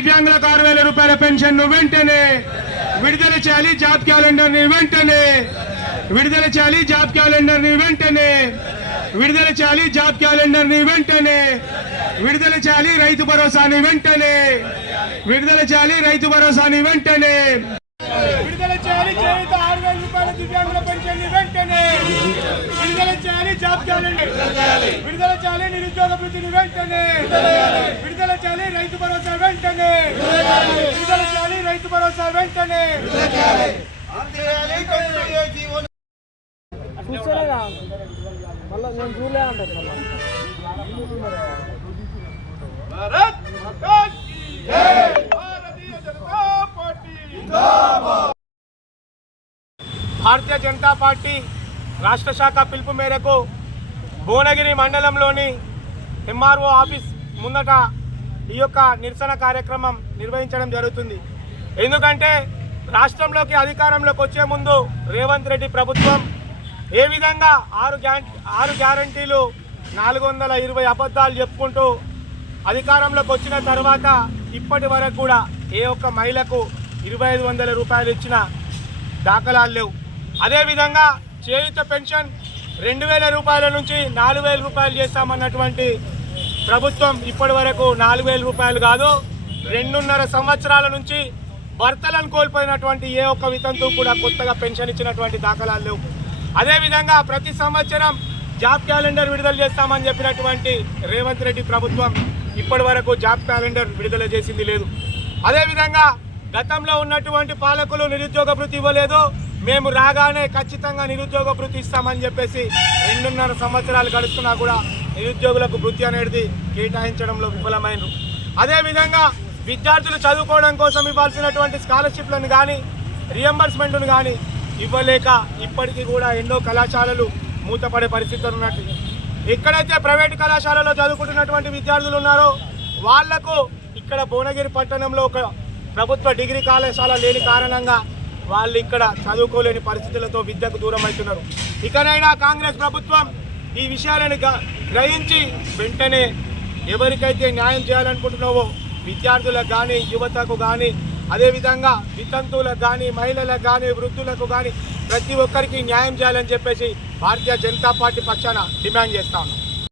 దివ్యాంగులకు 6,000 రూపాయల పెన్షన్ వెంటనే విడుదల చేయాలి. జాబ్ క్యాలెండర్ ని వెంటనే విడుదల చేయాలి. జాబ్ క్యాలెండర్ ని వెంటనే విడుదల చేయాలి. జాబ్ క్యాలెండర్ ని వెంటనే విడుదల చేయాలి. రైతు భరోసాని వెంటనే విడుదల చేయాలి. రైతు భరోసాని వెంటనే విడుదల చేయాలి. 6,000 రూపాయల దివ్యాంగుల పెన్షన్ వెంటనే విడుదల చేయాలి. జాబ్ క్యాలెండర్ విడుదల చేయాలి. నిరుద్యోగ వృత్తిని వెంటనే విడుదల చేయాలి. రైతు భరోసా వెంటనే విడుదల చేయాలి. రైతు భరోసా వెంటనే భారతీయ జనతా పార్టీ రాష్ట్ర శాఖ పిలుపు మేరకు భువనగిరి మండలంలోని ఎంఆర్ఓ ఆఫీస్ ముందట ఈ యొక్క నిరసన కార్యక్రమం నిర్వహించడం జరుగుతుంది. ఎందుకంటే రాష్ట్రంలోకి అధికారంలోకి వచ్చే ముందు రేవంత్ రెడ్డి ప్రభుత్వం ఏ విధంగా 6 గ్యారంటీలు 420 అబద్ధాలు చెప్పుకుంటూ అధికారంలోకి వచ్చిన తర్వాత ఇప్పటి వరకు కూడా ఏ ఒక్క మహిళకు 2,500 రూపాయలు ఇచ్చిన దాఖలాలు లేవు. అదేవిధంగా చేయూత పెన్షన్ 2,000 రూపాయల నుంచి 4,000 రూపాయలు చేస్తామన్నటువంటి ప్రభుత్వం ఇప్పటి వరకు 4,000 రూపాయలు కాదు 2.5 సంవత్సరాల నుంచి భర్తలను కోల్పోయినటువంటి ఏ ఒక్క వితంతు కూడా కొత్తగా పెన్షన్ ఇచ్చినటువంటి దాఖలాలు లేవు. అదేవిధంగా ప్రతి సంవత్సరం జాబ్ క్యాలెండర్ విడుదల చేస్తామని చెప్పినటువంటి రేవంత్ రెడ్డి ప్రభుత్వం ఇప్పటి వరకు జాబ్ క్యాలెండర్ విడుదల చేసింది లేదు. అదేవిధంగా గతంలో ఉన్నటువంటి పాలకులు నిరుద్యోగ భృతి ఇవ్వలేదు. మేము రాగానే ఖచ్చితంగా నిరుద్యోగ భృతి ఇస్తామని చెప్పేసి 2.5 సంవత్సరాలు గడుస్తున్నా కూడా నిరుద్యోగులకు భృతి అనేది కేటాయించడంలో విఫలమైనరు. అదేవిధంగా విద్యార్థులు చదువుకోవడం కోసం ఇవ్వాల్సినటువంటి స్కాలర్షిప్లను కానీ రియంబర్స్మెంట్ను కానీ ఇవ్వలేక ఇప్పటికీ కూడా ఎన్నో కళాశాలలు మూతపడే పరిస్థితులు ఉన్నట్టు. ఎక్కడైతే ప్రైవేటు కళాశాలలో చదువుకుంటున్నటువంటి విద్యార్థులు ఉన్నారో వాళ్లకు ఇక్కడ భువనగిరి పట్టణంలో ఒక ప్రభుత్వ డిగ్రీ కళాశాల లేని కారణంగా వాళ్ళు ఇక్కడ చదువుకోలేని పరిస్థితులతో విద్యకు దూరం అవుతున్నారు. ఇకనైనా కాంగ్రెస్ ప్రభుత్వం ఈ విషయాలను గ్రహించి వెంటనే ఎవరికైతే న్యాయం చేయాలనుకుంటున్నావో విద్యార్థులకు కానీ యువతకు కానీ అదేవిధంగా వితంతువులకు కానీ మహిళలకు కానీ వృద్ధులకు కానీ ప్రతి ఒక్కరికి న్యాయం చేయాలని చెప్పేసి భారతీయ జనతా పార్టీ పక్షాన డిమాండ్ చేస్తా ఉన్నాం.